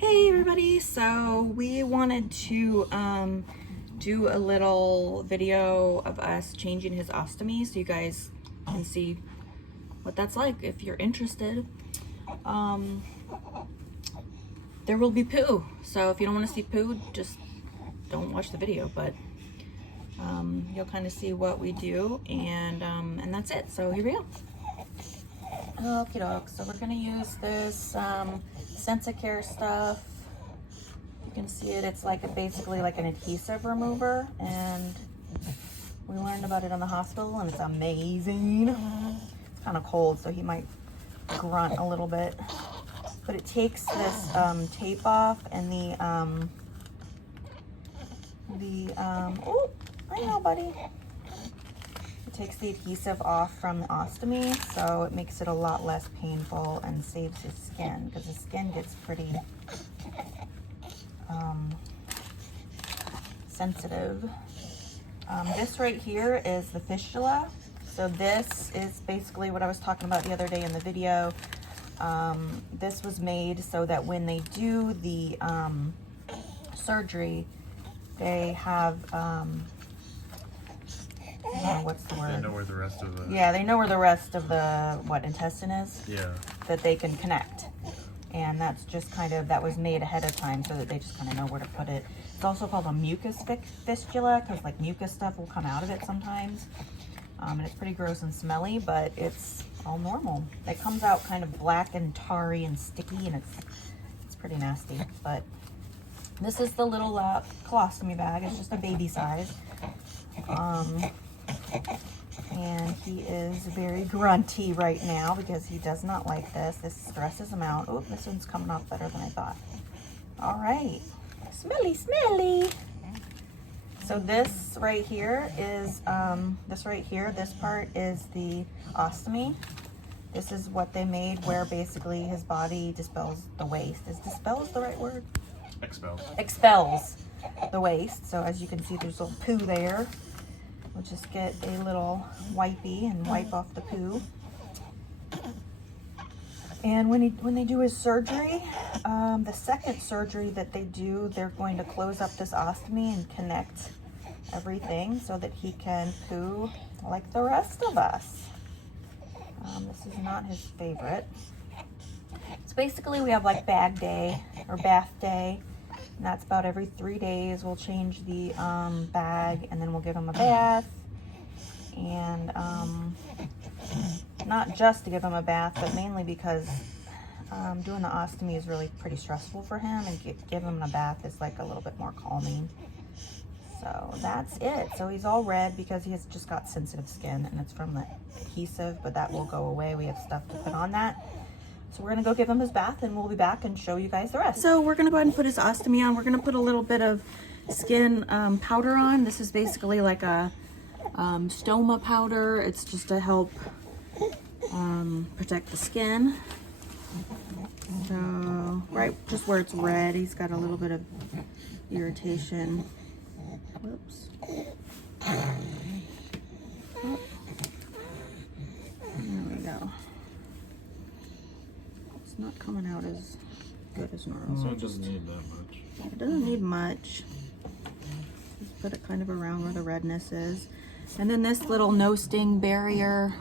Hey everybody, so we wanted to do a little video of us changing his ostomy so you guys can see what that's like if you're interested. There will be poo, so if you don't want to see poo, just don't watch the video, but you'll kind of see what we do, and that's it. So here we go. Okie doke, so we're gonna use this Sensicare stuff. You can see it, it's like basically like an adhesive remover, and we learned about it in the hospital and it's amazing. It's kind of cold, so he might grunt a little bit, but it takes this tape off and oh, I know, buddy. It takes the adhesive off from the ostomy, so it makes it a lot less painful and saves his skin, because his skin gets pretty sensitive. This right here is the fistula. So this is basically what I was talking about the other day in the video. This was made so that when they do the surgery, they have what's the word? They know where the rest of the... Yeah, they know where the rest of the, intestine is? Yeah. That they can connect. And that's just kind of, that was made ahead of time so that they just kind of know where to put it. It's also called a mucus fistula, because like mucus stuff will come out of it sometimes. And it's pretty gross and smelly, but it's all normal. It comes out kind of black and tarry and sticky, and it's pretty nasty. But this is the little colostomy bag. It's just a baby size. And he is very grunty right now because he does not like this. This stresses him out. Oh, this one's coming off better than I thought. All right. Smelly, smelly. So this right here is, this part is the ostomy. This is what they made where basically his body dispels the waste. Is dispels the right word? Expels. Expels the waste. So as you can see, there's a little poo there. We'll just get a little wipey and wipe off the poo. And when they do his surgery, the second surgery that they do, they're going to close up this ostomy and connect everything so that he can poo like the rest of us. This is not his favorite. So basically we have like bag day or bath day. And that's about every 3 days. We'll change the bag, and then we'll give him a bath. And not just to give him a bath, but mainly because doing the ostomy is really pretty stressful for him, and give him a bath is like a little bit more calming. So that's it. So he's all red because he has just got sensitive skin, and it's from the adhesive, but that will go away. We have stuff to put on that. So we're gonna go give him his bath, and we'll be back and show you guys the rest. So we're gonna go ahead and put his ostomy on. We're gonna put a little bit of skin powder on. This is basically like a stoma powder. It's just to help protect the skin. So right just where it's red, he's got a little bit of irritation. Whoops. Oh. There we go. Not coming out as good as normal. So so it doesn't need that much. It doesn't need much. Just put it kind of around where the redness is. And then this little no sting barrier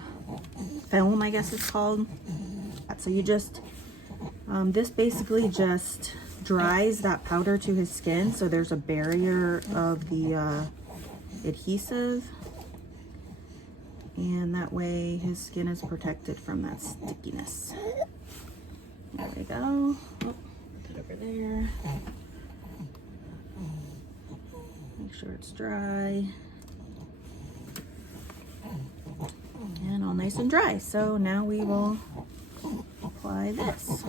film, I guess it's called. So you just, this basically just dries that powder to his skin. So there's a barrier of the adhesive. And that way his skin is protected from that stickiness. There we go. Oh, put it over there. Make sure it's dry. And all nice and dry. So now we will apply this.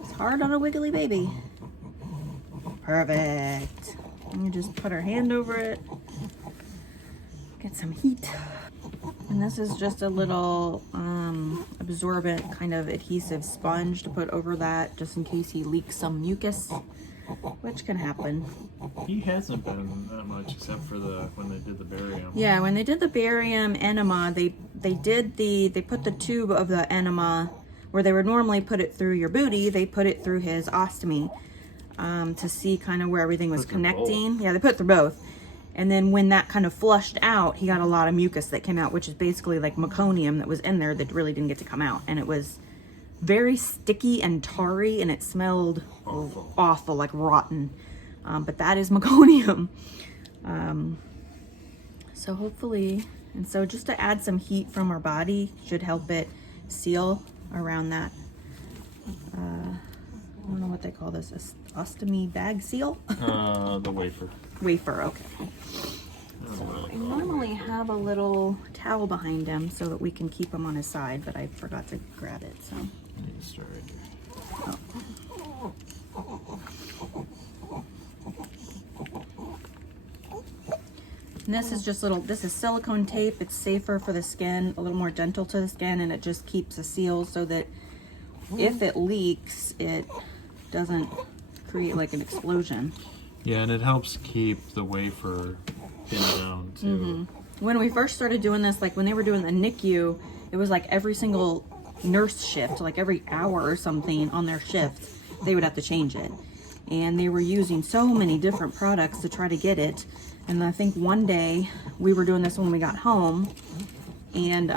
It's hard on a wiggly baby. Perfect. And you just put our hand over it. Get some heat. And this is just a little absorbent kind of adhesive sponge to put over that just in case he leaks some mucus, which can happen. He hasn't been that much except for when they did the barium. Yeah, when they did the barium enema, they put the tube of the enema where they would normally put it through your booty, they put it through his ostomy to see kind of where everything was connecting. Yeah, they put it through both. And then when that kind of flushed out, he got a lot of mucus that came out, which is basically like meconium that was in there that really didn't get to come out. And it was very sticky and tarry, and it smelled awful, like rotten. But that is meconium. So hopefully, and so just to add some heat from our body should help it seal around that. I don't know what they call this, ostomy bag seal? The wafer. Wafer, okay. So I normally have a little towel behind him so that we can keep him on his side, but I forgot to grab it, so. I need to start right there. And this is just this is silicone tape. It's safer for the skin, a little more gentle to the skin, and it just keeps a seal so that if it leaks, it doesn't create like an explosion. Yeah, and it helps keep the wafer pinned down too. When we first started doing this, like when they were doing the NICU, it was like every single nurse shift, like every hour or something on their shift, they would have to change it. And they were using so many different products to try to get it. And I think one day we were doing this when we got home, and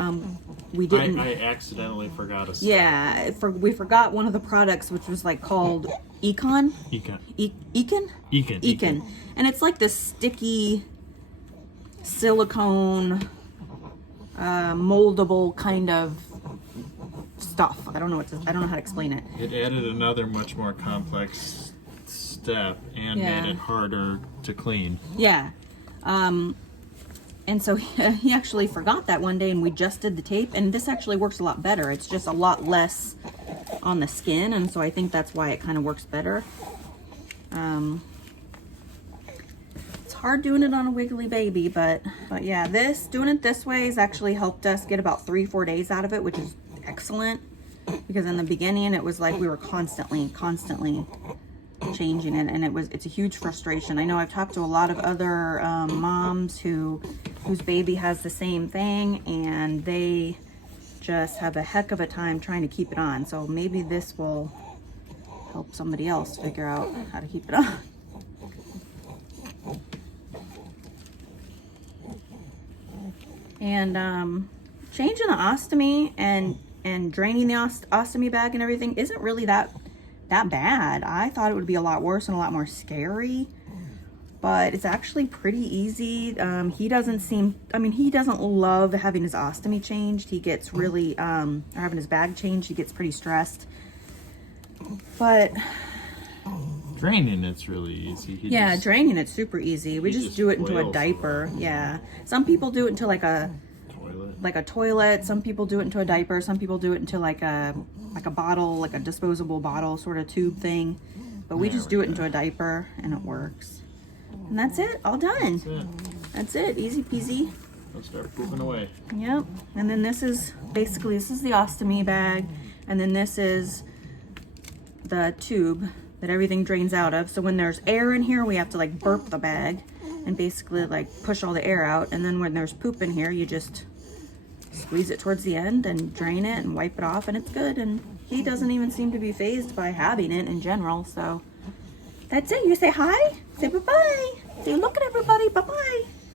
we didn't. I accidentally forgot a step. Yeah, we forgot one of the products, which was like called Econ. Econ. And it's like this sticky silicone moldable kind of stuff. I don't know how to explain it. It added another much more complex step and made it harder to clean. Yeah. And so he actually forgot that one day, and we just did the tape, and this actually works a lot better. It's just a lot less on the skin, and so I think that's why it kind of works better. It's hard doing it on a wiggly baby, but yeah, doing it this way has actually helped us get about 3-4 days out of it, which is excellent, because in the beginning it was like we were constantly changing it, and it's a huge frustration. I know I've talked to a lot of other moms whose baby has the same thing, and they just have a heck of a time trying to keep it on. So maybe this will help somebody else figure out how to keep it on. And changing the ostomy and draining the ostomy bag and everything isn't really that bad. I thought it would be a lot worse and a lot more scary, but it's actually pretty easy. He doesn't love having his ostomy changed. He gets really, or having his bag changed, he gets pretty stressed. But draining it's really easy. Draining it's super easy. We just do it into a diaper. Yeah. Some people do it into like a toilet. Some people do it into a diaper. Some people do it into like a bottle, like a disposable bottle sort of tube thing. But we just do it into a diaper, and it works. And that's it. All done. That's it. Easy peasy. Let's start pooping away. Yep. And then this is the ostomy bag, and then this is the tube that everything drains out of. So when there's air in here, we have to like burp the bag and basically like push all the air out. And then when there's poop in here, you just squeeze it towards the end and drain it and wipe it off, and it's good. And he doesn't even seem to be fazed by having it in general. So that's it. You say hi, say bye-bye, say look at everybody, bye-bye.